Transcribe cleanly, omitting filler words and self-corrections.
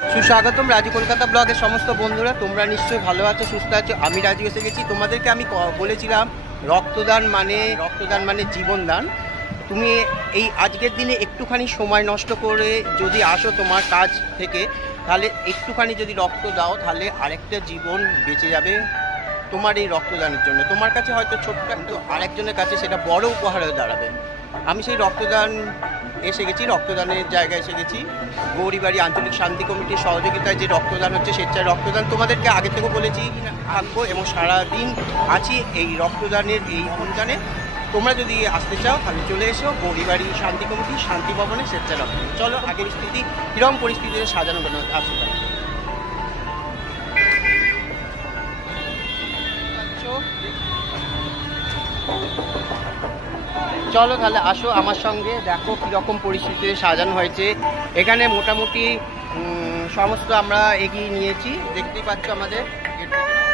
সুস্বাগতম রাজু কলকাতা ব্লগের সমস্ত বন্ধুরা, তোমরা নিশ্চয়ই ভালো আছো, সুস্থ আছো। আমি রাজু এসে গেছি। তোমাদেরকে আমি বলেছিলাম রক্তদান মানে জীবনদান। তুমি এই আজকের দিনে একটুখানি সময় নষ্ট করে যদি আসো তোমার কাজ থেকে, তাহলে একটুখানি যদি রক্ত দাও, তাহলে আরেকটা জীবন বেঁচে যাবে তোমার এই রক্তদানের জন্য। তোমার কাছে হয়তো ছোট্ট, কিন্তু আরেকজনের কাছে সেটা বড় উপহার হয়ে দাঁড়াবে। আমি সেই রক্তদানের জায়গায় এসে গেছি। গৌরীবাড়ি আঞ্চলিক শান্তি কমিটির সহযোগিতায় যে রক্তদান হচ্ছে, স্বেচ্ছায় রক্তদান, তোমাদেরকে আগে থেকে বলেছি থাকবো এবং সারাদিন আছি এই রক্তদানের এই অনুষ্ঠানে। তোমরা যদি আসতে চাও তাহলে চলে এসো গৌরীবাড়ি শান্তি কমিটি শান্তি ভবনে স্বেচ্ছায় রক্তদান। চলো আগের স্থিতি কীরকম পরিস্থিতিতে সাজানো কেন আসতে পারে। চলো তাহলে আসো আমার সঙ্গে, দেখো কীরকম পরিস্থিতিতে সাজানো হয়েছে। এখানে মোটামুটি সমস্ত আমরা এগিয়ে নিয়েছি, দেখতেই পাচ্ছ আমাদের গেট থেকে।